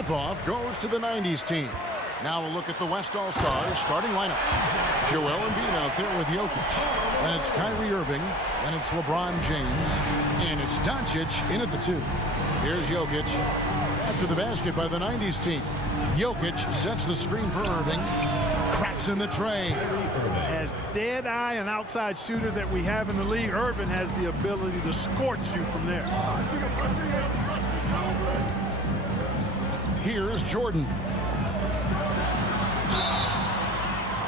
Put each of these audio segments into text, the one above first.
tip-off goes to the 90s team. Now a look at the West All-Stars starting lineup. Joel Embiid out there with Jokic. Then it's Kyrie Irving. Then it's LeBron James. And it's Doncic in at the 2. Here's Jokic. After the basket by the 90s team. Jokic sets the screen for Irving. Cracks in the tray. As dead-eye and outside shooter that we have in the league, Irving has the ability to scorch you from there. Here's Jordan.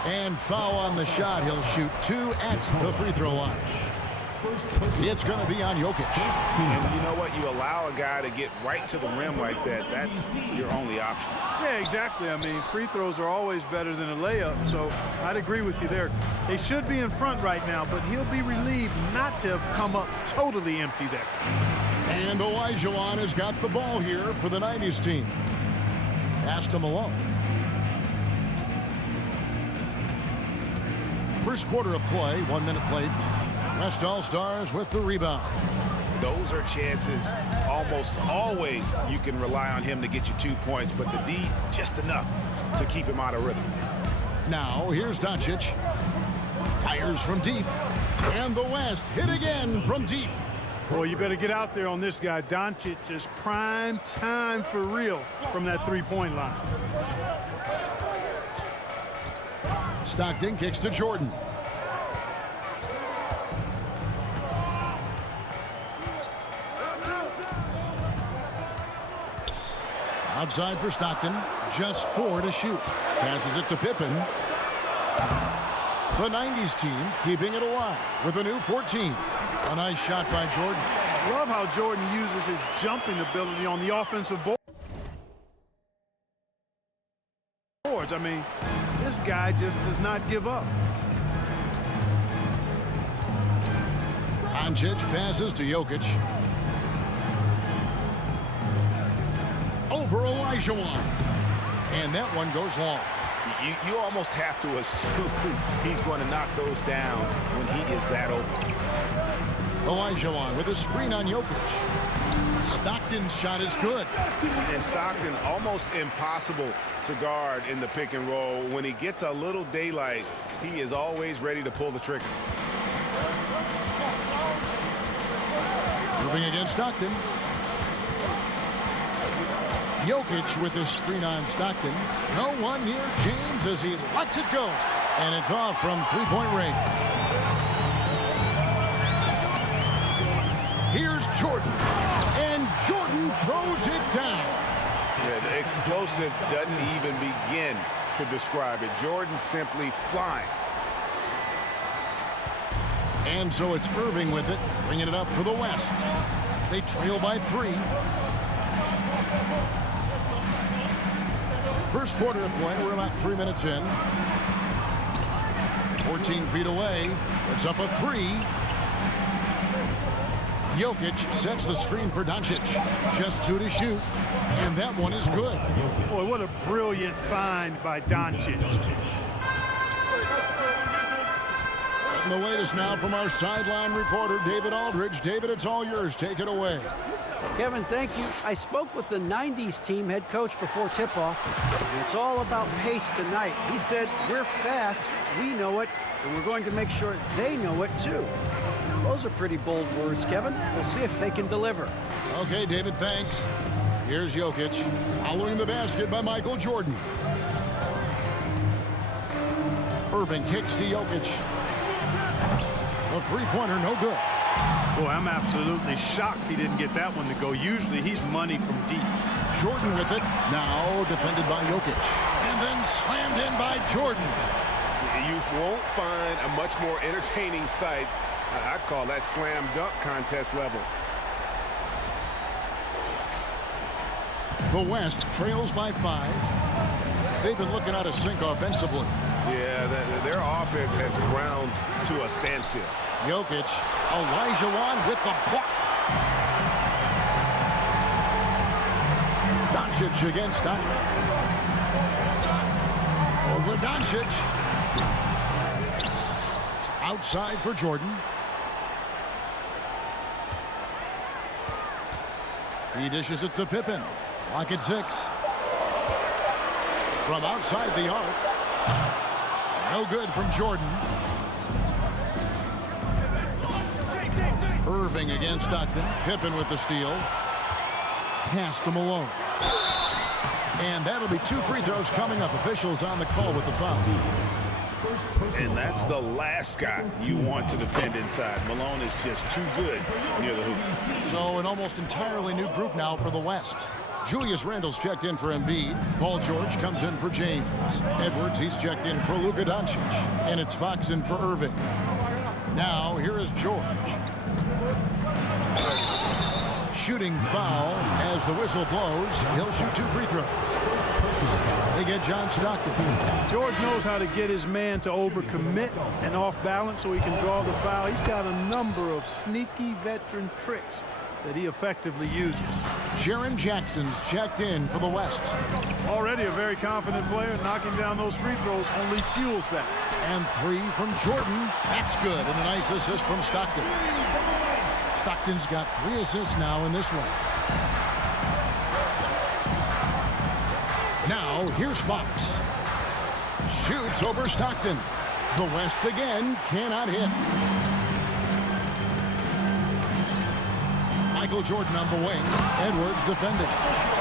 And foul on the shot. He'll shoot 2 at the free throw line. It's going to be on Jokic. And you know what? You allow a guy to get right to the rim like that. That's your only option. Yeah, exactly. I mean, free throws are always better than a layup, so I'd agree with you there. They should be in front right now, but he'll be relieved not to have come up totally empty there. And Olajuwon has got the ball here for the 90s team. Pass to Malone. First quarter of play, 1 minute played. West All-Stars with the rebound. Those are chances almost always you can rely on him to get you 2 points, but the D just enough to keep him out of rhythm. Now here's Doncic. Fires from deep. And the West hit again from deep. Boy, you better get out there on this guy. Doncic is prime time for real from that three-point line. Stockton kicks to Jordan. Outside for Stockton. Just 4 to shoot. Passes it to Pippen. The 90s team keeping it alive with a new 14. A nice shot by Jordan. Love how Jordan uses his jumping ability on the offensive boards. I mean, this guy just does not give up. Doncic passes to Jokic. Over Olajuwon. And that one goes long. You almost have to assume he's going to knock those down when he is that open. Olajuwon with a screen on Jokic. Stockton's shot is good. And Stockton almost impossible to guard in the pick and roll. When he gets a little daylight, he is always ready to pull the trigger. Moving against Stockton. Jokic with his screen on Stockton. No one near James as he lets it go. And it's off from three-point range. Here's Jordan. And Jordan throws it down. Yeah, the explosive doesn't even begin to describe it. Jordan simply flying. And so it's Irving with it, bringing it up for the West. They trail by 3. First quarter of play, we're about 3 minutes in. 14 feet away, it's up a 3. Jokic sets the screen for Doncic. Just 2 to shoot, and that one is good. Boy, what a brilliant find by Doncic. And the latest now from our sideline reporter, David Aldridge. David, it's all yours. Take it away. Kevin, thank you. I spoke with the 90s team head coach before tip-off. It's all about pace tonight. He said, we're fast, we know it, and we're going to make sure they know it too. Those are pretty bold words, Kevin. We'll see if they can deliver. Okay, David, thanks. Here's Jokic, following the basket by Michael Jordan. Irving kicks to Jokic. The three-pointer, no good. Boy, I'm absolutely shocked he didn't get that one to go. Usually he's money from deep. Jordan with it. Now defended by Jokic. And then slammed in by Jordan. You won't find a much more entertaining sight. I'd call that slam dunk contest level. The West trails by 5. They've been looking out of sync offensively. Yeah, their offense has ground to a standstill. Jokic, Olajuwon with the block. Doncic against Stockton. Over Doncic. Outside for Jordan. He dishes it to Pippen. Clock at 6. From outside the arc. No good from Jordan. Irving against Stockton. Pippen with the steal. Pass to Malone. And that'll be 2 free throws coming up. Officials on the call with the foul. And that's the last guy you want to defend inside. Malone is just too good near the hoop. So an almost entirely new group now for the West. Julius Randle's checked in for Embiid. Paul George comes in for James. Edwards, he's checked in for Luka Doncic. And it's Fox in for Irving. Now, here is George. Shooting foul as the whistle blows. He'll shoot 2 free throws. They get John Stockton. George knows how to get his man to overcommit and off balance so he can draw the foul. He's got a number of sneaky veteran tricks that he effectively uses. Jaren Jackson's checked in for the West. Already a very confident player. Knocking down those free throws only fuels that. And 3 from Jordan. That's good. And a nice assist from Stockton. Stockton's got 3 assists now in this one. Now, here's Fox. Shoots over Stockton. The West again cannot hit. Michael Jordan on the wing. Edwards defending.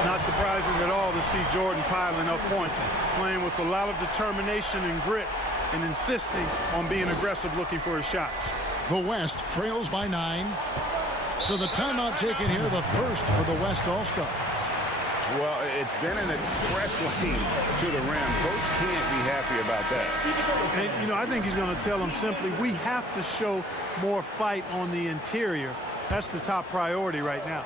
Not surprising at all to see Jordan piling up points, playing with a lot of determination and grit and insisting on being aggressive looking for his shots. The West trails by 9. So the timeout taken here, the first for the West All-Stars. Well, it's been an express lane to the rim. Coach can't be happy about that. And, you know, I think he's going to tell them simply, we have to show more fight on the interior. That's the top priority right now.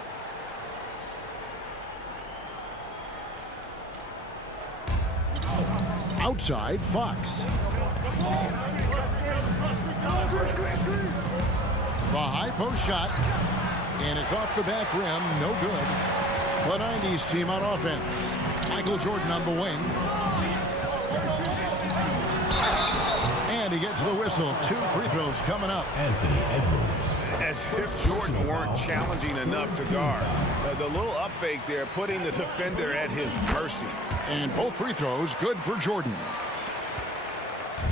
Outside, Fox. The high post shot. And it's off the back rim. No good. The 90s team on offense. Michael Jordan on the wing. And he gets the whistle. 2 free throws coming up. Anthony Edwards. As if Jordan weren't challenging enough to guard. The little up fake there, putting the defender at his mercy. And both free throws good for Jordan.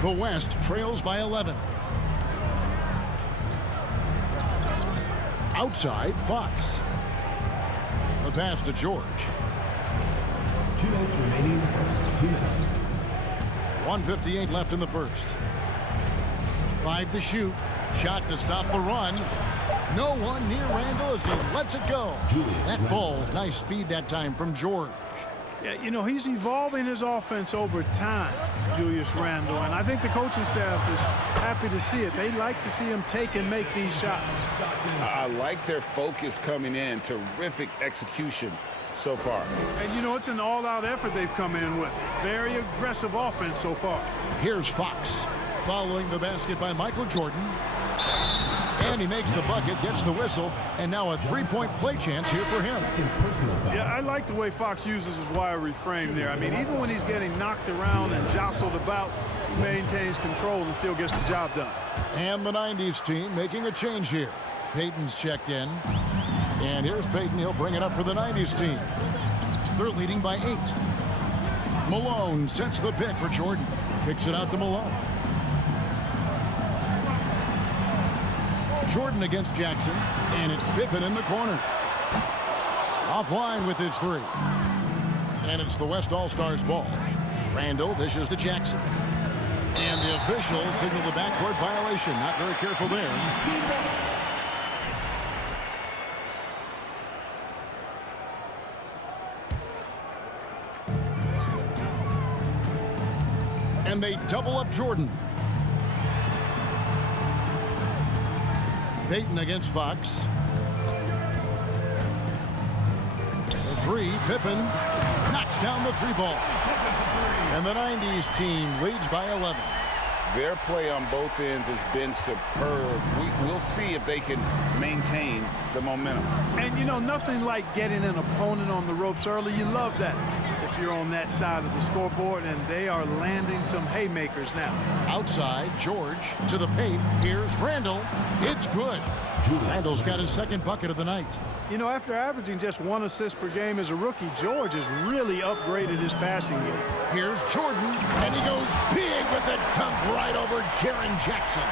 The West trails by 11. Outside, Fox. The pass to George. 2 minutes remaining in the first. 2 minutes. 1:58 left in the first. 5 to shoot. Shot to stop the run. No one near Randle as he lets it go. That ball's nice feed that time from George. Yeah, you know, he's evolving his offense over time, Julius Randle, and I think the coaching staff is happy to see it. They like to see him take and make these shots. I like their focus coming in. Terrific execution so far. And, you know, it's an all-out effort they've come in with. Very aggressive offense so far. Here's Fox following the basket by Michael Jordan. And he makes the bucket, gets the whistle, and now a 3-point play chance here for him. Yeah, I like the way Fox uses his wiry frame there. I mean, even when he's getting knocked around and jostled about, he maintains control and still gets the job done. And the 90s team making a change here. Payton's checked in. And here's Payton. He'll bring it up for the 90s team. They're leading by 8. Malone sets the pick for Jordan. Kicks it out to Malone. Jordan against Jackson, and it's Pippen in the corner. Offline with his 3. And it's the West All-Stars ball. Randle dishes to Jackson. And the officials signal the backcourt violation. Not very careful there. And they double up Jordan. Payton against Fox. The 3, Pippen knocks down the 3 ball. And the 90s team leads by 11. Their play on both ends has been superb. We'll see if they can maintain the momentum. And, you know, nothing like getting an opponent on the ropes early. You love that. If you're on that side of the scoreboard, and they are landing some haymakers now. Outside, George to the paint. Here's Randall. It's good. Randall's got his second bucket of the night. You know, after averaging just 1 assist per game as a rookie, George has really upgraded his passing game. Here's Jordan, and he goes big with the dunk right over Jaren Jackson.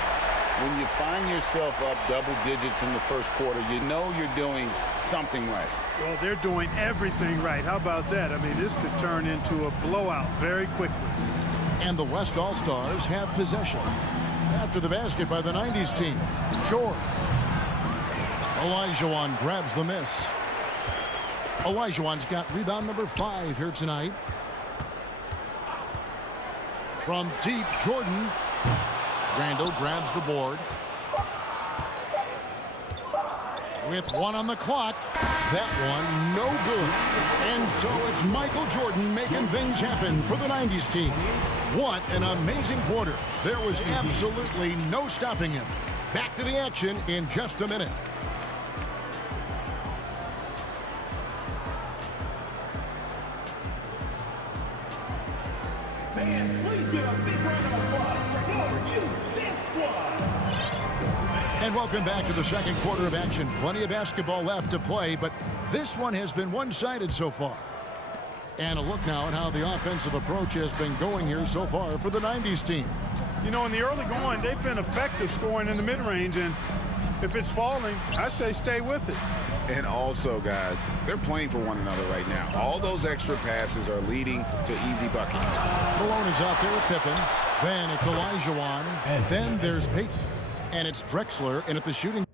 When you find yourself up double digits in the first quarter, you know you're doing something right. Well, they're doing everything right. How about that? I mean, this could turn into a blowout very quickly. And the West All-Stars have possession. After the basket by the 90s team, George. Olajuwon grabs the miss. Olajuwon's got rebound number 5 here tonight. From deep, Jordan. Randall grabs the board. With 1 on the clock. That one no good. And so it's Michael Jordan making things happen for the 90s team. What an amazing quarter. There was absolutely no stopping him. Back to the action in just a minute. And welcome back to the second quarter of action. Plenty of basketball left to play, but this one has been one-sided so far. And a look now at how the offensive approach has been going here so far for the 90s team. You know, in the early going, they've been effective scoring in the mid-range, and if it's falling, I say stay with it. And also, guys, they're playing for one another right now. All those extra passes are leading to easy buckets. Malone is out there with Pippen. Then it's Olajuwon. Then there's Payton. And it's Drexler in at the shooting.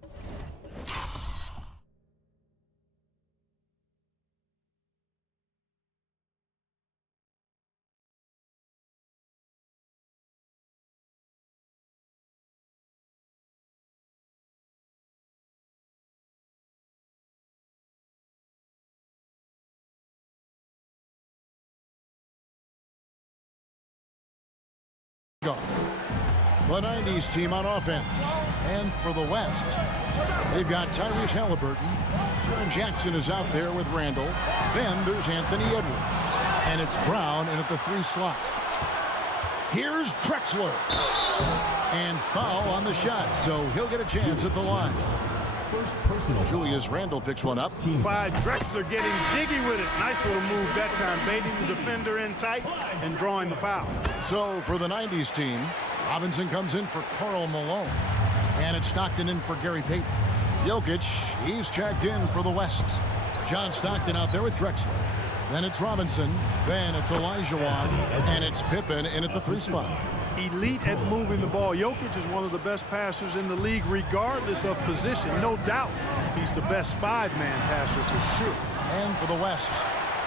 The 90s team on offense. And for the West, they've got Tyrese Halliburton. Jaren Jackson is out there with Randall. Then there's Anthony Edwards. And it's Brown in at the 3 slot. Here's Drexler. And foul on the shot, so he'll get a chance at the line. First personal. Julius Randle picks one up. By Drexler getting jiggy with it. Nice little move that time, baiting the defender in tight and drawing the foul. So for the 90s team, Robinson comes in for Karl Malone. And it's Stockton in for Gary Payton. Jokic, he's checked in for the West. John Stockton out there with Drexler. Then it's Robinson. Then it's Olajuwon. And it's Pippen in at the 3 spot. Elite at moving the ball. Jokic is one of the best passers in the league, regardless of position. No doubt he's the best 5-man passer for sure. And for the West,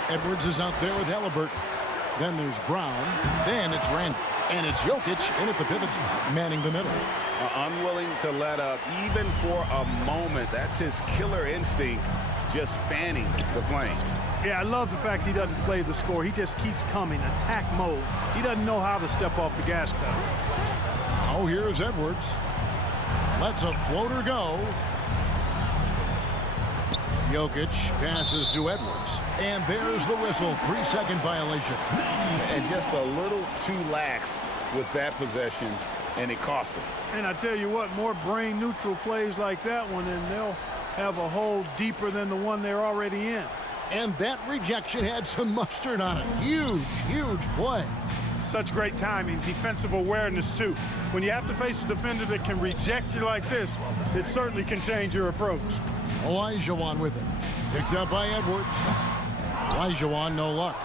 Edwards is out there with Halliburton. Then there's Brown. Then it's Randall. And it's Jokic in at the pivot spot, manning the middle. Unwilling to let up even for a moment. That's his killer instinct, just fanning the flames. Yeah, I love the fact he doesn't play the score. He just keeps coming, attack mode. He doesn't know how to step off the gas pedal. Oh, here's Edwards. Lets a floater go. Jokic passes to Edwards. And there's the whistle. 3-second violation. And just a little too lax with that possession, and it cost him. And I tell you what, more brain-neutral plays like that one, and they'll have a hole deeper than the one they're already in. And that rejection had some mustard on it. Huge, huge play. Such great timing, defensive awareness, too. When you have to face a defender that can reject you like this, it certainly can change your approach. Olajuwon with it. Picked up by Edwards. Olajuwon, no luck.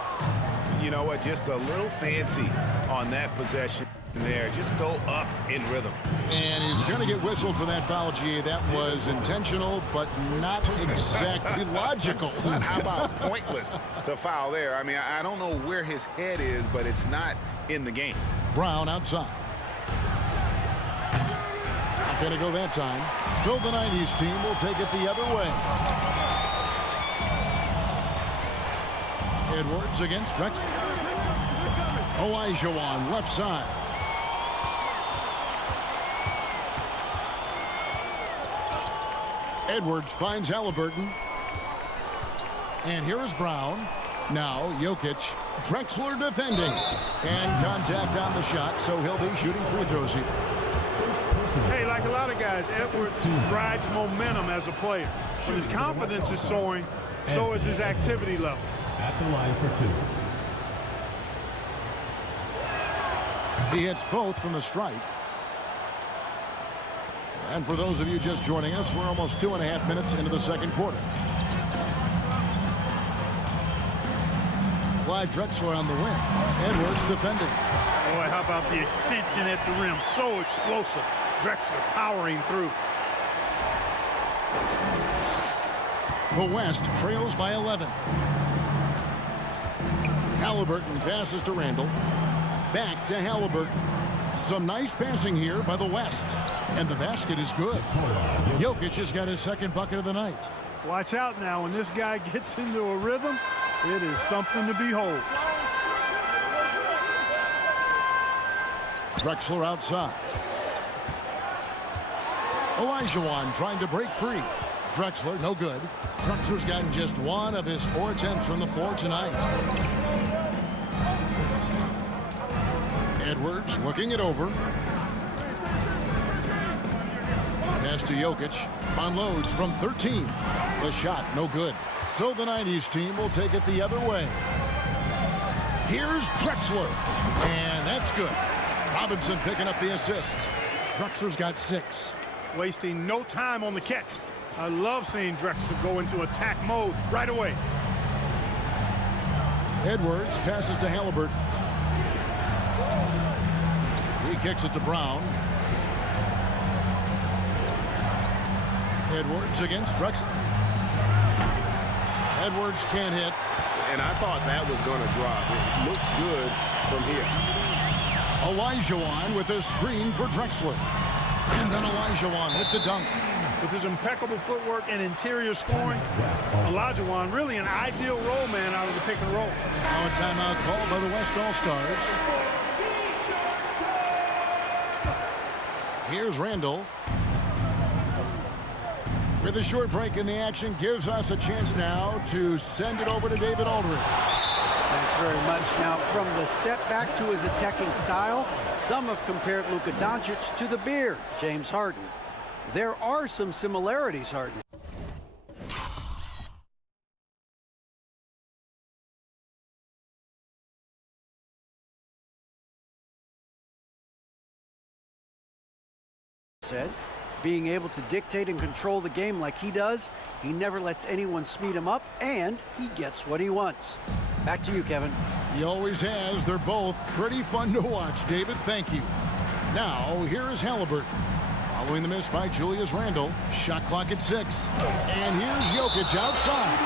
You know what? Just a little fancy on that possession there. Just go up in rhythm. And he's going to get whistled for that foul, G. That was intentional, but not exactly logical. How about pointless to foul there? I mean, I don't know where his head is, but it's not in the game. Brown outside. Not going to go that time. So the 90s team will take it the other way. Edwards against Drexler. Olajuwon left side. Edwards finds Halliburton. And here is Brown. Now Jokic, Drexler defending, and contact on the shot, so he'll be shooting free throws here. Hey, like a lot of guys, Edwards rides momentum as a player. When his confidence is soaring, so is his activity level. At the line for 2. He hits both from the stripe. And for those of you just joining us, we're almost 2.5 minutes into the second quarter. Clyde Drexler on the wing. Edwards defending. Boy, how about the extension at the rim? So explosive. Drexler powering through. The West trails by 11. Halliburton passes to Randall. Back to Halliburton. Some nice passing here by the West. And the basket is good. Jokic has got his second bucket of the night. Watch out now. When this guy gets into a rhythm, it is something to behold. Drexler outside. Olajuwon trying to break free. Drexler, no good. Drexler's gotten just one of his 4 attempts from the floor tonight. Edwards looking it over. Pass to Jokic. Unloads from 13. The shot, no good. So the 90s team will take it the other way. Here's Drexler. And that's good. Robinson picking up the assist. Drexler's got 6. Wasting no time on the catch. I love seeing Drexler go into attack mode right away. Edwards passes to Halliburton. He kicks it to Brown. Edwards against Drexler. Edwards can't hit. And I thought that was going to drop. It looked good from here. Olajuwon with a screen for Drexler. And then Olajuwon with the dunk. With his impeccable footwork and interior scoring, Olajuwon really an ideal role man out of the pick and roll. Now a timeout called by the West All-Stars. Here's Randall. With a short break in the action, gives us a chance now to send it over to David Aldridge. Thanks very much. Now, from the step back to his attacking style, some have compared Luka Doncic to the Beard, James Harden. There are some similarities, Harden said. Being able to dictate and control the game like he does, he never lets anyone speed him up, and he gets what he wants. Back to you, Kevin. He always has. They're both pretty fun to watch, David. Thank you. Now, here is Halliburton. Following the miss by Julius Randle. Shot clock at 6. And here's Jokic outside.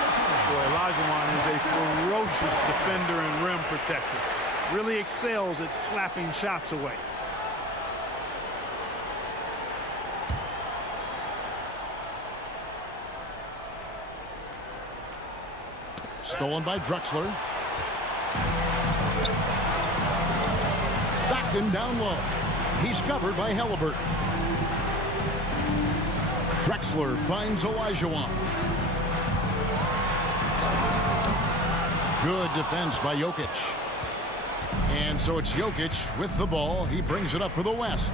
Boy, Olajuwon is a ferocious defender and rim protector. Really excels at slapping shots away. Stolen by Drexler. Stockton down low. He's covered by Halliburton. Drexler finds Olajuwon. Good defense by Jokic. And so it's Jokic with the ball. He brings it up for the West.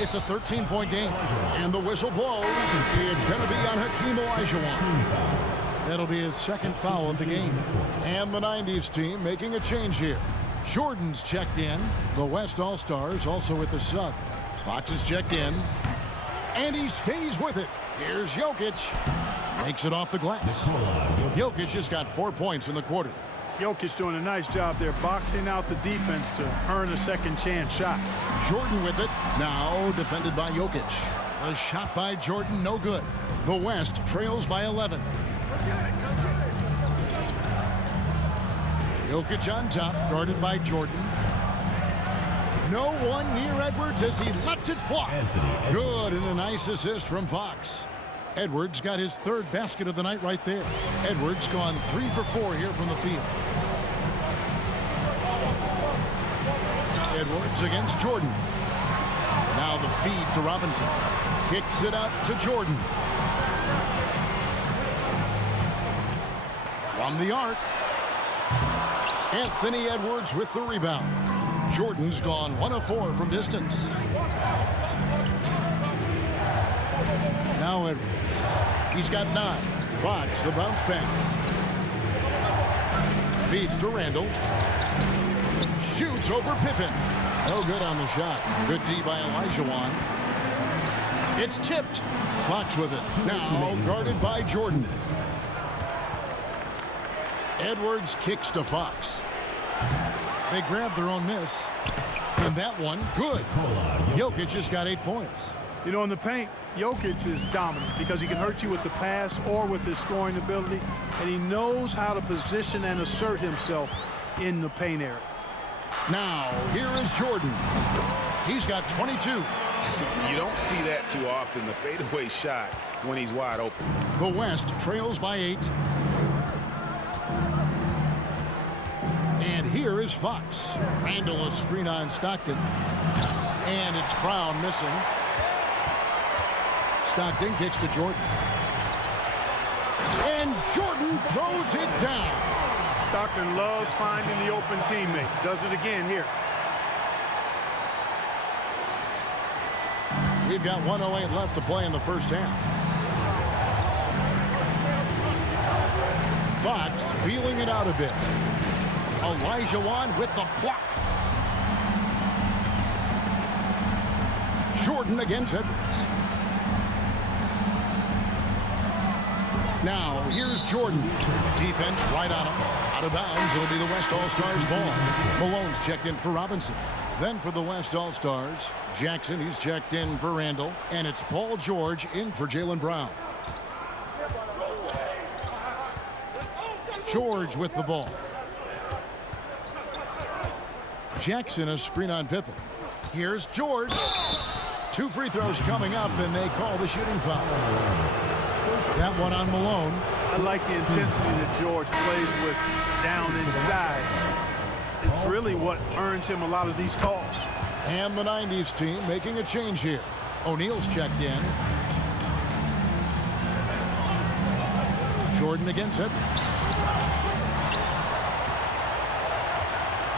It's a 13-point game. And the whistle blows. It's going to be on Hakeem Olajuwon. That'll be his second foul of the game. And the 90s team making a change here. Jordan's checked in. The West All-Stars also with the sub. Fox is checked in. And he stays with it. Here's Jokic. Makes it off the glass. Jokic has got 4 points in the quarter. Jokic doing a nice job there, boxing out the defense to earn a second chance shot. Jordan with it. Now defended by Jokic. A shot by Jordan, no good. The West trails by 11. Jokic on top, guarded by Jordan. No one near Edwards as he lets it fly. Good, and a nice assist from Fox. Edwards got his 3rd basket of the night right there. Edwards gone 3 for 4 here from the field. Edwards against Jordan. Now the feed to Robinson. Kicks it out to Jordan. From the arc. Anthony Edwards with the rebound. Jordan's gone 1 of 4 from distance. Now Edwards. He's got 9. Fox, the bounce pass. Feeds to Randall. Shoots over Pippen. No good on the shot. Good D by Olajuwon. It's tipped. Fox with it. Now guarded by Jordan. Edwards kicks to Fox. They grab their own miss. And that one, good. Jokic just got 8 points. You know, in the paint, Jokic is dominant because he can hurt you with the pass or with his scoring ability, and he knows how to position and assert himself in the paint area. Now, here is Jordan. He's got 22. You don't see that too often, the fadeaway shot when he's wide open. The West trails by 8. And here is Fox. Randall a screen on Stockton. And it's Brown missing. Stockton kicks to Jordan. And Jordan throws it down. Stockton loves finding the open teammate. Does it again here. We've got 1:08 left to play in the first half. Fox feeling it out a bit. Olajuwon with the block. Jordan against Edwards. Now, here's Jordan. Defense right on him. Out of bounds, it'll be the West All-Stars ball. Malone's checked in for Robinson. Then for the West All-Stars, Jackson, he's checked in for Randall. And it's Paul George in for Jaylen Brown. George with the ball. Jackson a screen on Pippen. Here's George. 2 free throws coming up, and they call the shooting foul. That one on Malone. I like the intensity that George plays with down inside. It's really what earns him a lot of these calls. And the 90s team making a change here. O'Neal's checked in. Jordan against Edwards.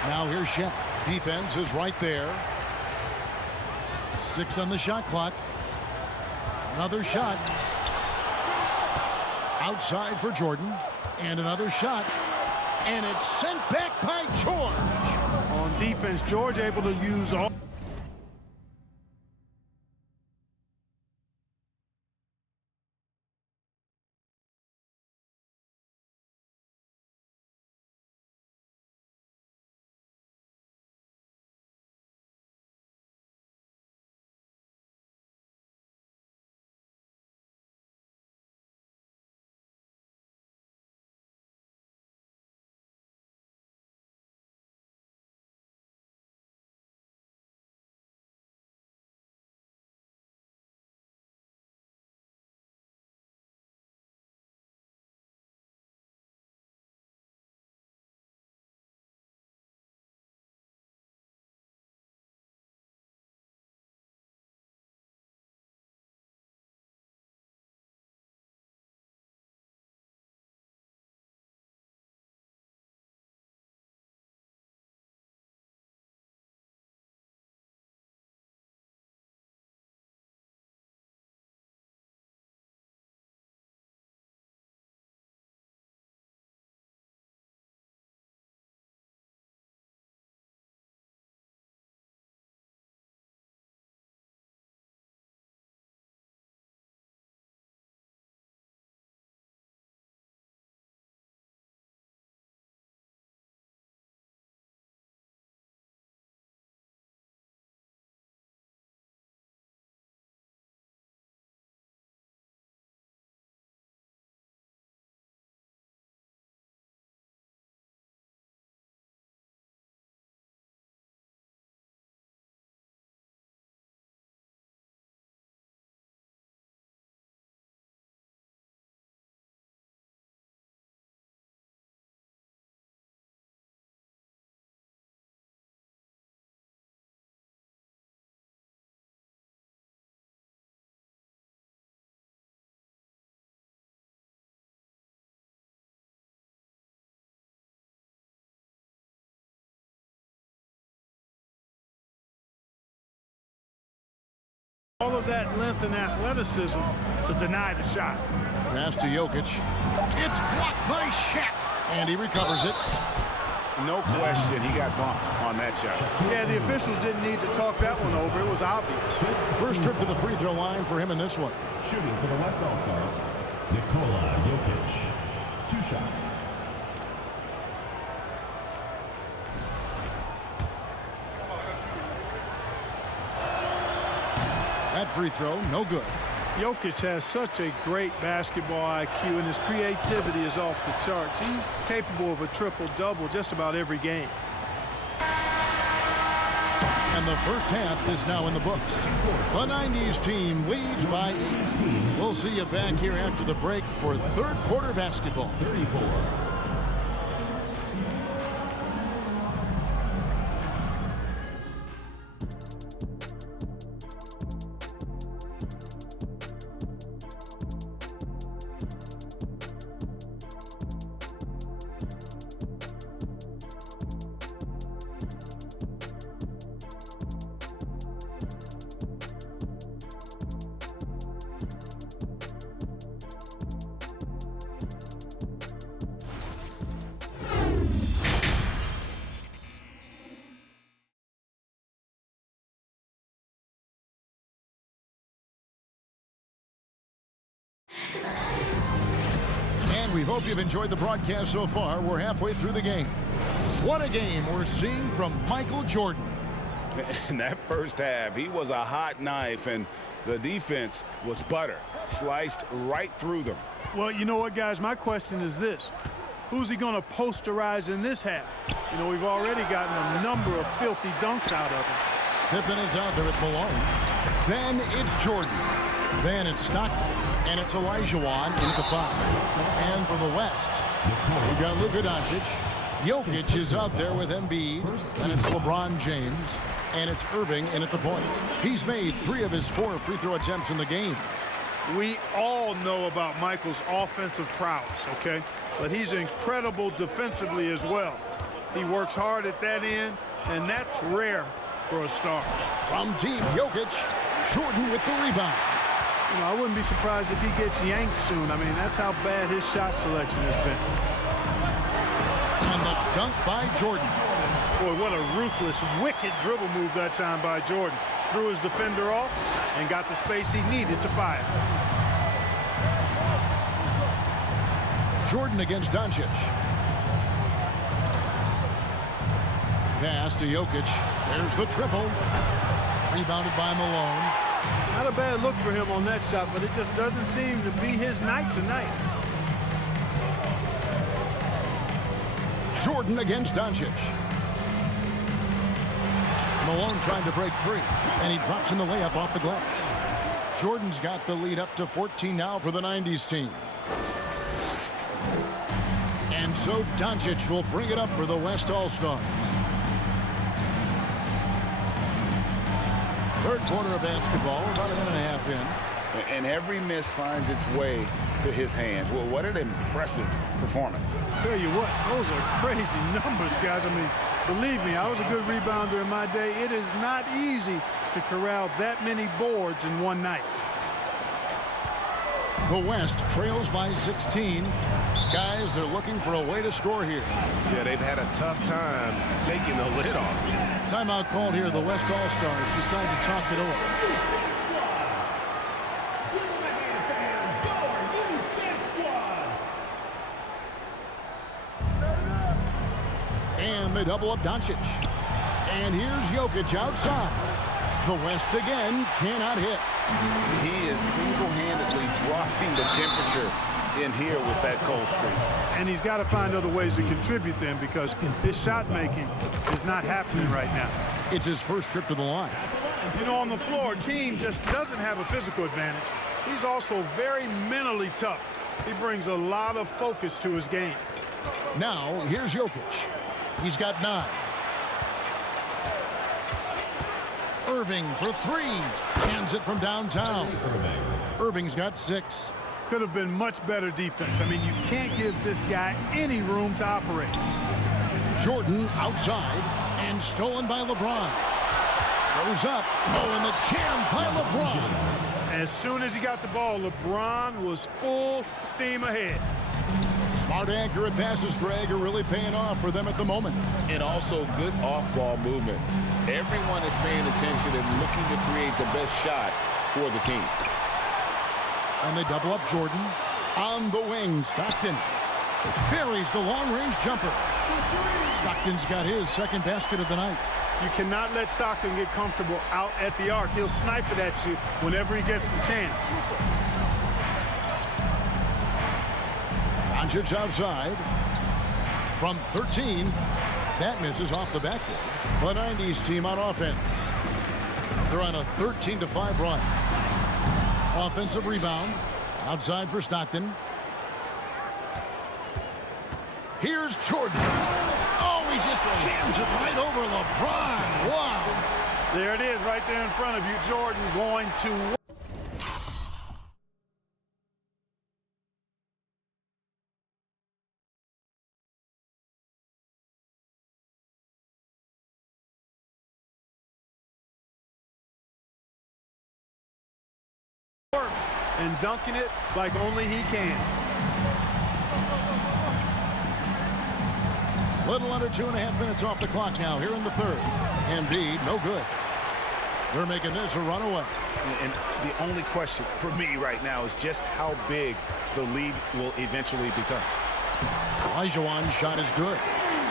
Now here's Shaq. Defense is right there. 6 on the shot clock. Another shot. Outside for Jordan. And another shot. And it's sent back by George. On defense, George able to use all that length and athleticism to deny the shot. Pass to Jokic. It's blocked by Shaq. And he recovers it. No question, he got bumped on that shot. Yeah, the officials didn't need to talk that one over. It was obvious. First trip to the free throw line for him in this one. Shooting for the West All-Stars, Nikola Jokic. 2 shots. That free throw, no good. Jokic has such a great basketball IQ, and his creativity is off the charts. He's capable of a triple-double just about every game. And the first half is now in the books. The 90s team leads by 8. We'll see you back here after the break for third quarter basketball. 34. And we hope you've enjoyed the broadcast so far. We're halfway through the game. What a game we're seeing from Michael Jordan. In that first half, he was a hot knife, and the defense was butter, sliced right through them. Well, you know what, guys? My question is this. Who's he going to posterize in this half? You know, we've already gotten a number of filthy dunks out of him. Pippen is out there at Malone. Then it's Jordan. Then it's Stockton. And it's Olajuwon into the 5. And for the West, we got Luka Doncic. Jokic is out there with Embiid. And it's LeBron James. And it's Irving in at the point. He's made 3 of his 4 free throw attempts in the game. We all know about Michael's offensive prowess, okay? But he's incredible defensively as well. He works hard at that end, and that's rare for a star. From Team Jokic, Jordan with the rebound. You know, I wouldn't be surprised if he gets yanked soon. I mean, that's how bad his shot selection has been. And the dunk by Jordan. Boy, what a ruthless, wicked dribble move that time by Jordan. Threw his defender off and got the space he needed to fire. Jordan against Doncic. Pass to Jokic. There's the triple. Rebounded by Malone. Not a bad look for him on that shot, but it just doesn't seem to be his night tonight. Jordan against Doncic. Malone trying to break free, and he drops in the layup off the glass. Jordan's got the lead up to 14 now for the 90s team. And so Doncic will bring it up for the West All-Stars. Third quarter of basketball, about a minute and a half in. And every miss finds its way to his hands. Well, what an impressive performance. Tell you what, those are crazy numbers, guys. I mean, believe me, I was a good rebounder in my day. It is not easy to corral that many boards in one night. The West trails by 16. Guys, they're looking for a way to score here. Yeah, they've had a tough time taking the lid off. Timeout called here. The West All-Stars decide to talk it over. And they double up Doncic. And here's Jokic outside. The West again cannot hit. He is single-handedly dropping the temperature in here with that cold streak. And he's got to find other ways to contribute then, because his shot making is not happening right now. It's his first trip to the line. You know, on the floor, Team just doesn't have a physical advantage. He's also very mentally tough. He brings a lot of focus to his game. Now, here's Jokic. He's got 9. Irving for 3. Hands it from downtown. Irving's got 6. Could have been much better defense. I mean, you can't give this guy any room to operate. Jordan outside and stolen by LeBron. Goes up. Oh, and the jam by LeBron. As soon as he got the ball, LeBron was full steam ahead. Smart, accurate passes, Greg, are really paying off for them at the moment. And also good off-ball movement. Everyone is paying attention and looking to create the best shot for the team. And they double up Jordan. On the wing, Stockton buries the long-range jumper. Stockton's got his second basket of the night. You cannot let Stockton get comfortable out at the arc. He'll snipe it at you whenever he gets the chance. Doncic outside. From 13. That misses off the backboard. The 90s team on offense. They're on a 13-5 run. Offensive rebound. Outside for Stockton. Here's Jordan. Oh, he just jams it right over LeBron. Wow. There it is right there in front of you. Jordan going to work and dunking it like only he can. Little under 2.5 minutes off the clock now here in the third. Embiid, no good. They're making this a runaway. And the only question for me right now is just how big the lead will eventually become. Olajuwon's shot is good.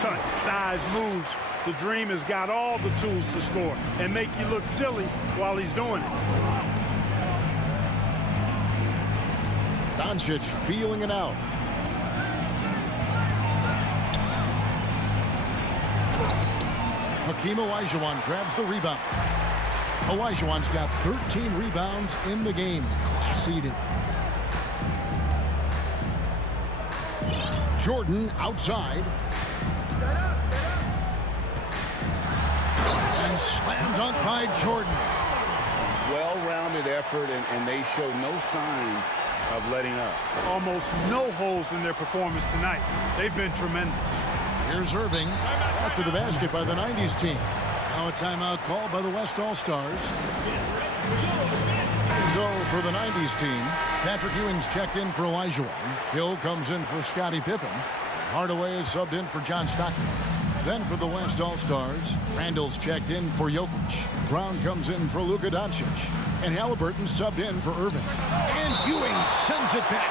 Touch, size, moves. The Dream has got all the tools to score and make you look silly while he's doing it. Doncic feeling it out. Hakeem Olajuwon grabs the rebound. Olajuwon's got 13 rebounds in the game. Class eating. Jordan outside. And slam dunk by Jordan. Well-rounded effort, and they show no signs of letting up. Almost no holes in their performance tonight. They've been tremendous. Here's Irving after the basket by the 90s team. Now a timeout called by the West All-Stars. So for the 90s team, Patrick Ewing's checked in for Olajuwon. Hill comes in for Scottie Pippen. Hardaway is subbed in for John Stockton. Then for the West All-Stars, Randall's checked in for Jokic. Brown comes in for Luka Doncic. And Halliburton subbed in for Irving. And Ewing sends it back.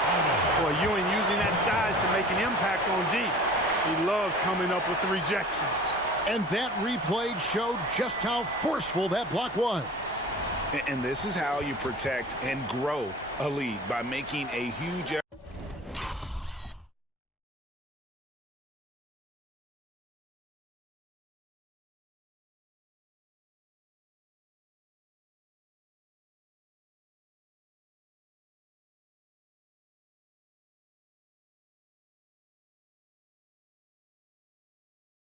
Boy, Ewing using that size to make an impact on D. He loves coming up with the rejections. And that replay showed just how forceful that block was. And this is how you protect and grow a lead, by making a huge effort.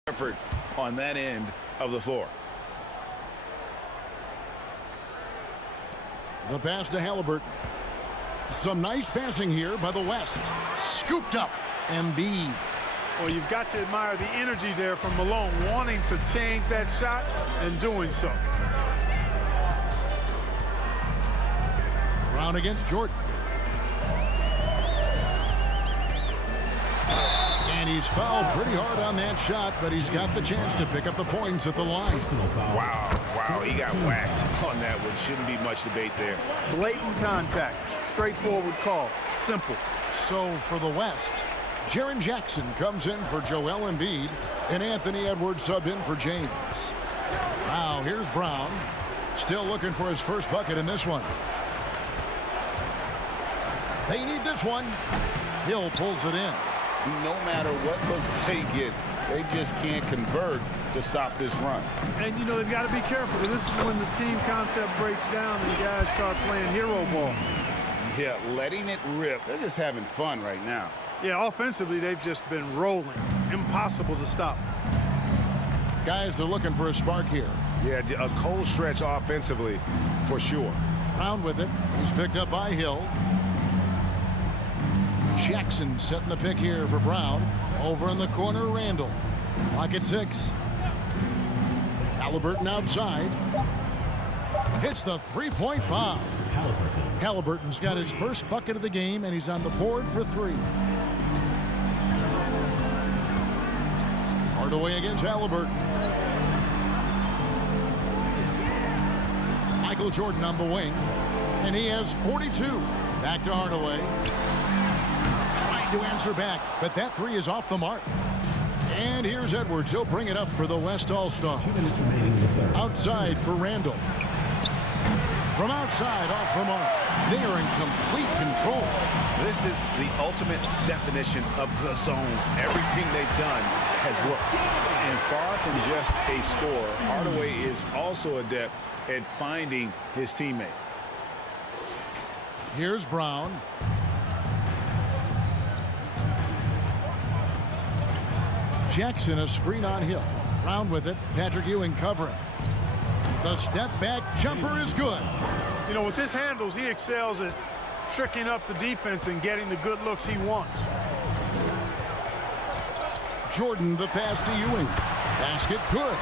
Effort on that end of the floor. The pass to Halliburton. Some nice passing here by the West. Scooped up. Embiid. Well, you've got to admire the energy there from Malone, wanting to change that shot and doing so. Brown against Jordan. And he's fouled pretty hard on that shot, but he's got the chance to pick up the points at the line. Wow, he got whacked on that one. Shouldn't be much debate there. Blatant contact. Straightforward call. Simple. So for the West, Jaren Jackson comes in for Joel Embiid, and Anthony Edwards subbed in for James. Now here's Brown, still looking for his first bucket in this one. They need this one. Hill pulls it in. No matter what looks they get, they just can't convert to stop this run. And, you know, they've got to be careful. This is when the team concept breaks down and guys start playing hero ball. Yeah, letting it rip. They're just having fun right now. Yeah, offensively, they've just been rolling. Impossible to stop. Guys are looking for a spark here. Yeah, a cold stretch offensively for sure. Brown with it. He's picked up by Hill. Jackson setting the pick here for Brown. Over in the corner, Randall. Clock at 6. Halliburton outside. hits the three-point bomb. Halliburton's got his first bucket of the game, and he's on the board for 3. Hardaway against Halliburton. Michael Jordan on the wing, and he has 42. Back to Hardaway. Trying to answer back, but that 3 is off the mark. And here's Edwards. He'll bring it up for the West All-Stars. 2 minutes remaining in the third. Outside for Randall. From outside, off the mark. They are in complete control. This is the ultimate definition of the zone. Everything they've done has worked. And far from just a scorer, Hardaway is also adept at finding his teammate. Here's Brown. Jackson, a screen on Hill. Brown with it. Patrick Ewing covering. The step back jumper is good. You know, with his handles, he excels at tricking up the defense and getting the good looks he wants. Jordan, the pass to Ewing. Basket good.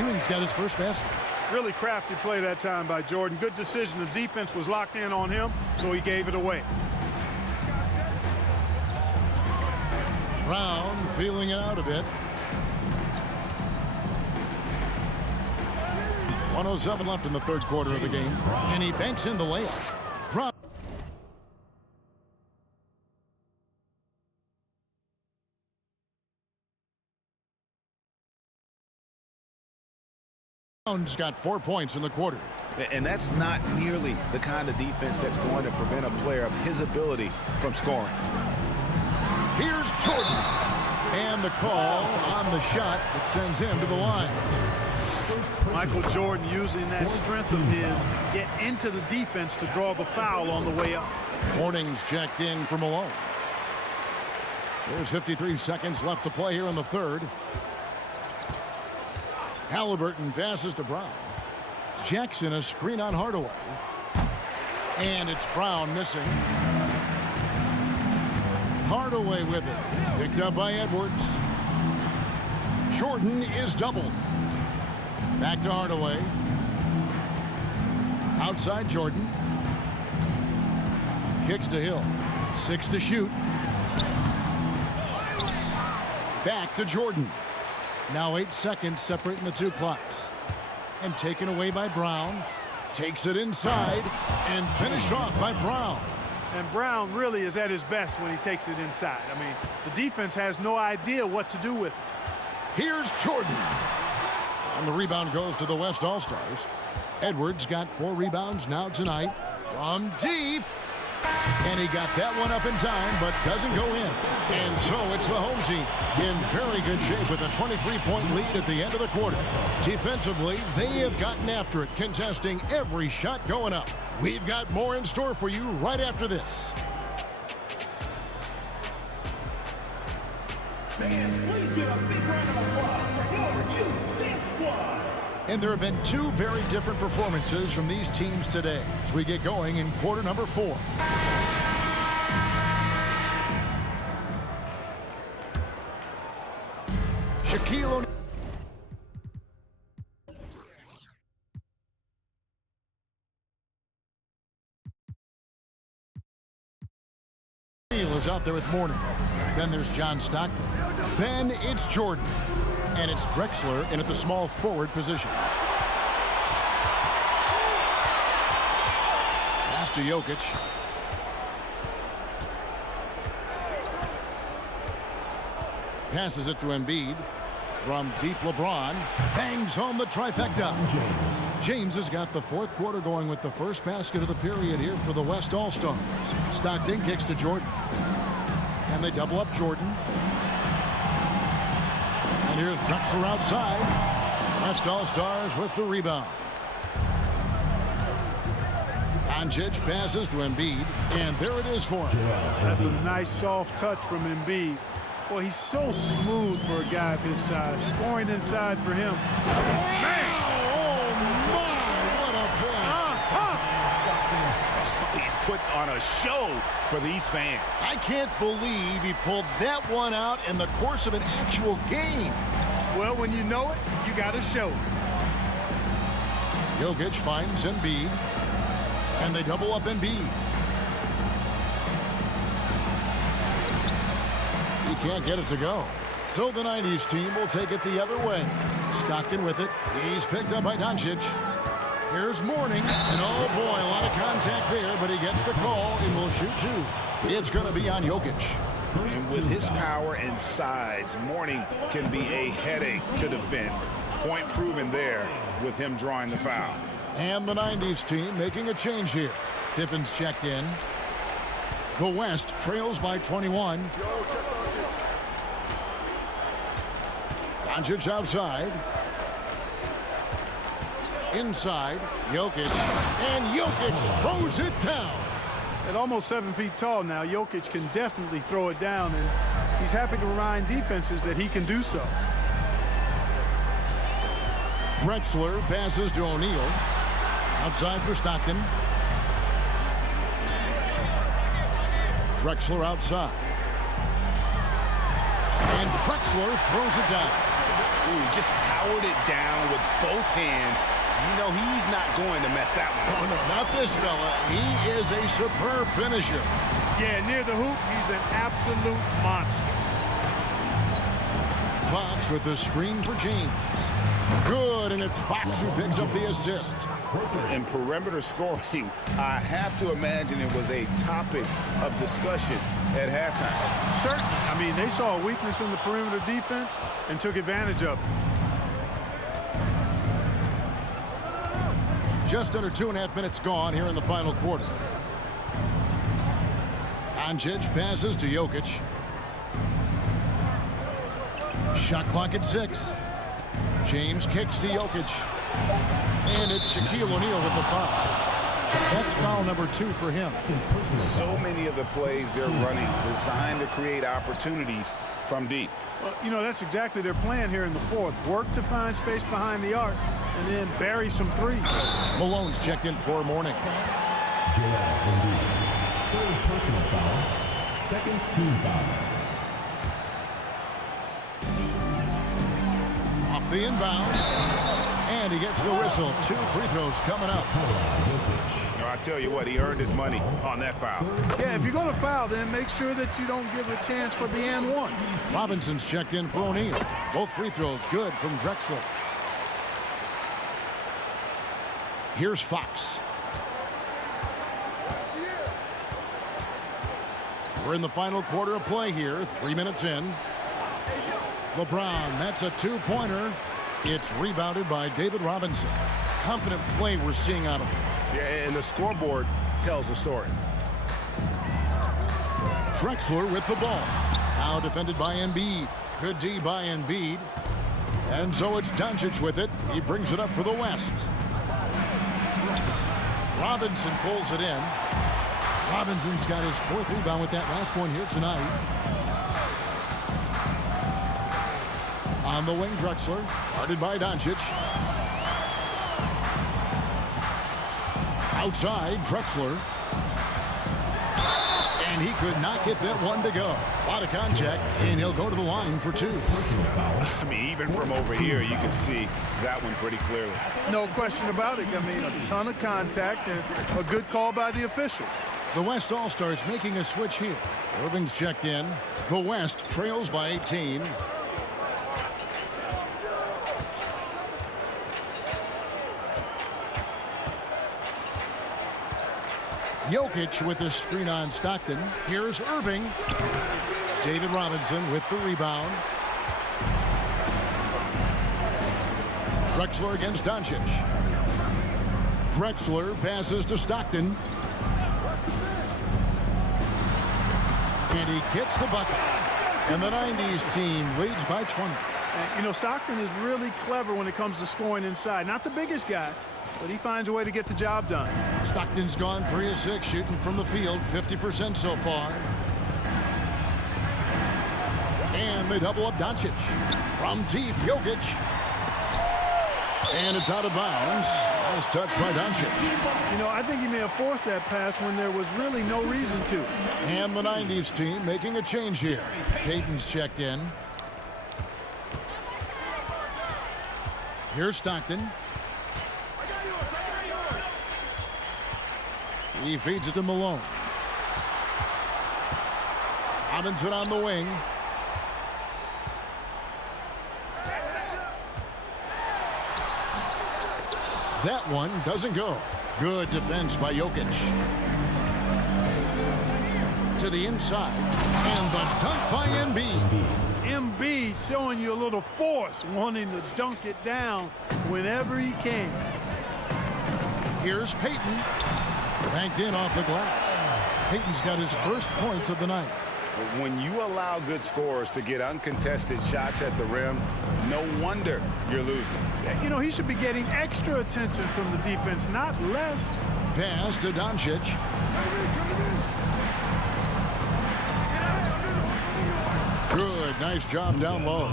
Ewing's got his first basket. Really crafty play that time by Jordan. Good decision. The defense was locked in on him, so he gave it away. Brown feeling it out a bit. 1:07 left in the third quarter of the game. And he banks in the layup. Brown's got 4 points in the quarter. And that's not nearly the kind of defense that's going to prevent a player of his ability from scoring. Here's Jordan. And the call on the shot that sends him to the line. Michael Jordan using that strength of his to get into the defense to draw the foul on the way up. Warnings checked in for Malone. There's 53 seconds left to play here in the third. Halliburton passes to Brown. Jackson, a screen on Hardaway. And it's Brown missing. Hardaway with it. Picked up by Edwards. Jordan is doubled. Back to Hardaway. Outside Jordan. Kicks to Hill. 6 to shoot. Back to Jordan. Now 8 seconds separating the two clocks. And taken away by Brown. Takes it inside and finished off by Brown. And Brown really is at his best when he takes it inside. I mean, the defense has no idea what to do with it. Here's Jordan. And the rebound goes to the West All-Stars. Edwards got 4 rebounds now tonight from deep. And he got that one up in time, but doesn't go in. And so it's the home team in very good shape with a 23-point lead at the end of the quarter. Defensively, they have gotten after it, contesting every shot going up. We've got more in store for you right after this. Fans, please give a big round of applause for your Dance Squad. And there have been 2 very different performances from these teams today as we get going in quarter number 4. Shaquille O'Neal is out there with Mourning. Then there's John Stockton. Then it's Jordan. And it's Drexler in at the small forward position. Pass to Jokic. Passes it to Embiid. From deep, LeBron bangs home the trifecta. James has got the 4th quarter going with the first basket of the period here for the West All-Stars. Stockton kicks to Jordan. And they double up Jordan. And here's Drexler outside. West All-Stars with the rebound. Doncic passes to Embiid, and there it is for him. That's a nice soft touch from Embiid. Boy, he's so smooth for a guy of his size. Scoring inside for him. Man! Oh, my! What a play. He's put on a show for these fans. I can't believe he pulled that one out in the course of an actual game. Well, when you know it, you got to show it. Jokic finds Embiid. And they double up Embiid. He can't get it to go. So the 90s team will take it the other way. Stockton with it. He's picked up by Doncic. Here's Mourning. And oh boy, a lot of contact there, but he gets the call and will shoot two. It's going to be on Jokic. And with his power and size, Mourning can be a headache to defend. Point proven there with him drawing the foul. And the 90s team making a change here. Pippen's checked in. The West trails by 21. Doncic outside. Inside, Jokic. And Jokic throws it down. At almost 7 feet tall now, Jokic can definitely throw it down, and he's happy to remind defenses that he can do so. Drexler passes to O'Neal. Outside for Stockton. Drexler outside. And Drexler throws it down. Ooh, just powered it down with both hands. You know he's not going to mess that one up. Oh, no, not this fella. He is a superb finisher. Yeah, near the hoop, he's an absolute monster. Fox with the screen for James. Good, and it's Fox who picks up the assist. In perimeter scoring, I have to imagine it was a topic of discussion at halftime. Certainly. I mean, they saw a weakness in the perimeter defense and took advantage of it. Just under 2.5 minutes gone here in the final quarter. Doncic passes to Jokic. Shot clock at 6. James kicks to Jokic. And it's Shaquille O'Neal with the foul. That's foul number 2 for him. So many of the plays they're running designed to create opportunities from deep. Well, you know, that's exactly their plan here in the fourth. Work to find space behind the arc and then bury some threes. Malone's checked in for Mourning. Joel Embiid. Third personal foul. Second team foul. Off the inbound. And he gets the whistle. 2 free throws coming up. I tell you what, he earned his money on that foul. Yeah, if you're going to foul, then make sure that you don't give a chance for the and one. Robinson's checked in for O'Neal. Both free throws good from Drexler. Here's Fox. We're in the final quarter of play here. 3 minutes in. LeBron, that's a 2-pointer. It's rebounded by David Robinson. Confident play we're seeing out of him. Yeah, and the scoreboard tells the story. Drexler with the ball. Now defended by Embiid. Good D by Embiid. And so it's Doncic with it. He brings it up for the West. Robinson pulls it in. Robinson's got his 4th rebound with that last one here tonight. On the wing, Drexler. Guarded by Doncic. Outside, Drexler. And he could not get that one to go. A lot of contact, and he'll go to the line for 2. I mean, even from over here, you can see that one pretty clearly. No question about it. I mean, a ton of contact and a good call by the official. The West All-Stars making a switch here. Irving's checked in. The West trails by 18. Jokic with the screen on Stockton. Here's Irving. David Robinson with the rebound. Drexler against Doncic. Drexler passes to Stockton. And he gets the bucket. And the 90s team leads by 20. And, you know, Stockton is really clever when it comes to scoring inside. Not the biggest guy, but he finds a way to get the job done. Stockton's gone 3 of 6 shooting from the field, 50% so far. And they double up Doncic. From deep, Jokic. And it's out of bounds. Nice touch by Doncic. You know, I think he may have forced that pass when there was really no reason to. And the 90s team making a change here. Payton's checked in. Here's Stockton. He feeds it to Malone. Robinson on the wing. That one doesn't go. Good defense by Jokic. To the inside. And the dunk by Embiid. Embiid showing you a little force, wanting to dunk it down whenever he can. Here's Payton. Banked in off the glass. Payton's got his first points of the night. When you allow good scorers to get uncontested shots at the rim, no wonder you're losing. You know, he should be getting extra attention from the defense, not less. Pass to Doncic. Good, nice job down low.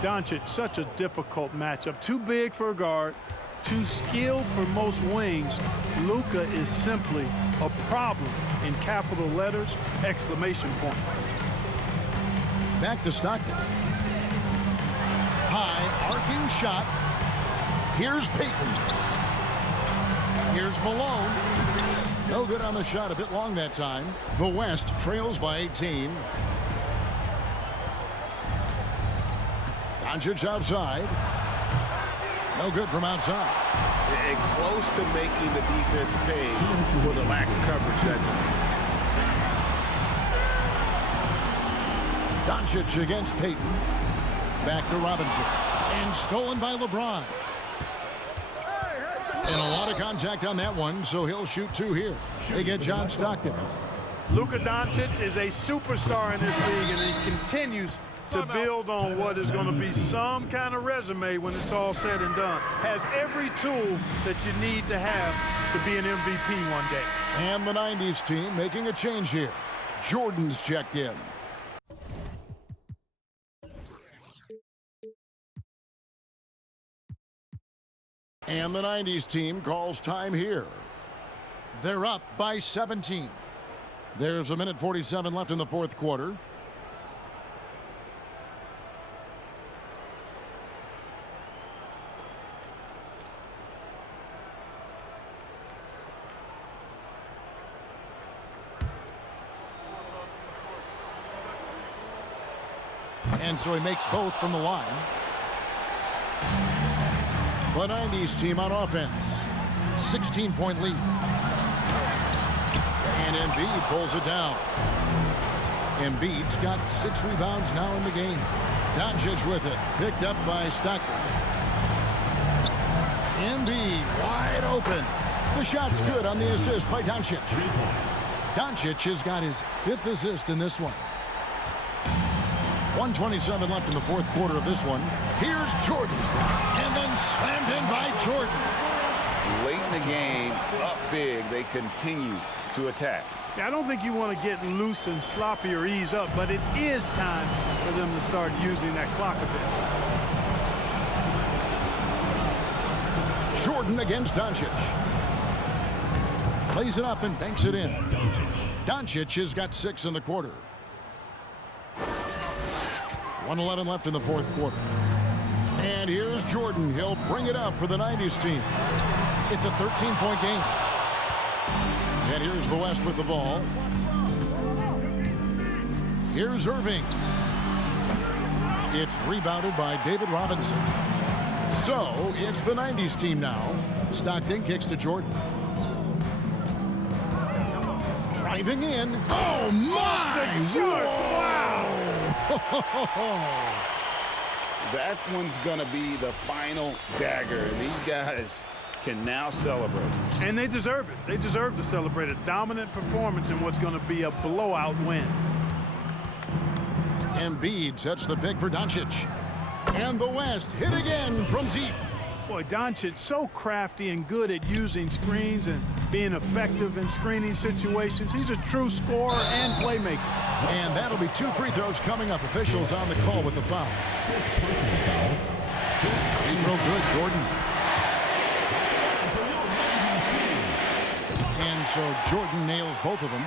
Doncic, such a difficult matchup. Too big for a guard, too skilled for most wings. Luka is simply a problem in capital letters, exclamation point. Back to Stockton. High, arcing shot. Here's Payton. Here's Malone. No good on the shot, a bit long that time. The West trails by 18. Doncic outside. No good from outside. And close to making the defense pay for the lax coverage. Doncic against Payton. Back to Robinson. And stolen by LeBron. And a lot of contact on that one, so he'll shoot two here. They get John Stockton. Luka Doncic is a superstar in this league, and he continues to build on what is going to be some kind of resume when it's all said and done. Has every tool that you need to have to be an MVP one day. And the 90s team making a change here. Jordan's checked in. And the 90s team calls time here. They're up by 17. There's 1:47 left in the fourth quarter. And so he makes both from the line. The 90s team on offense. 16-point lead. And Embiid pulls it down. Embiid's got 6 rebounds now in the game. Doncic with it. Picked up by Stockton. Embiid wide open. The shot's good on the assist by Doncic. Doncic has got his 5th assist in this one. 1:27 left in the fourth quarter of this one. Here's Jordan. And then slammed in by Jordan. Late in the game, up big, they continue to attack. I don't think you want to get loose and sloppy or ease up, but it is time for them to start using that clock a bit. Jordan against Doncic. Plays it up and banks it in. Doncic has got 6 in the quarter. 1:11 left in the fourth quarter. And here's Jordan. He'll bring it up for the 90s team. It's a 13-point game. And here's the West with the ball. Here's Irving. It's rebounded by David Robinson. So it's the 90s team now. Stockton kicks to Jordan. Driving in. Oh, my! Wow! That one's going to be the final dagger, and these guys can now celebrate. And they deserve it. They deserve to celebrate a dominant performance in what's going to be a blowout win. Embiid sets the pick for Doncic. And the West hit again from deep. Boy, Doncic so crafty and good at using screens and being effective in screening situations. He's a true scorer and playmaker. And that'll be 2 free throws coming up. Officials on the call with the foul. Free throw good, Jordan. And so Jordan nails both of them.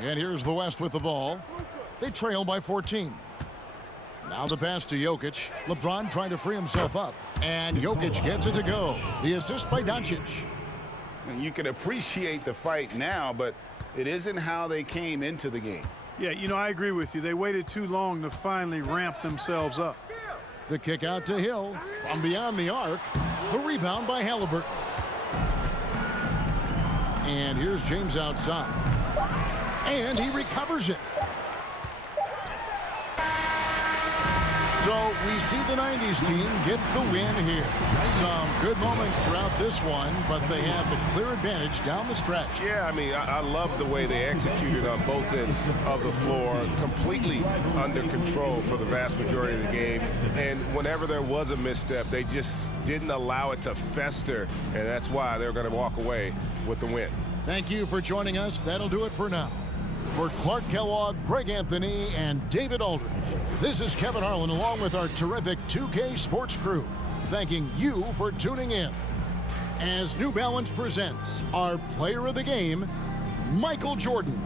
And here's the West with the ball. They trail by 14. Now the pass to Jokic. LeBron trying to free himself up. And Jokic gets it to go. The assist by Doncic. And you can appreciate the fight now, but it isn't how they came into the game. Yeah, you know, I agree with you. They waited too long to finally ramp themselves up. The kick out to Hill from beyond the arc. The rebound by Halliburton. And here's James outside. And he recovers it. So we see the 90s team get the win here. Some good moments throughout this one, but they have the clear advantage down the stretch. Yeah, I mean, I love the way they executed on both ends of the floor, completely under control for the vast majority of the game. And whenever there was a misstep, they just didn't allow it to fester, and that's why they're going to walk away with the win. Thank you for joining us. That'll do it for now. For Clark Kellogg, Greg Anthony, and David Aldridge, this is Kevin Harlan along with our terrific 2K Sports crew, thanking you for tuning in. As New Balance presents our player of the game, Michael Jordan.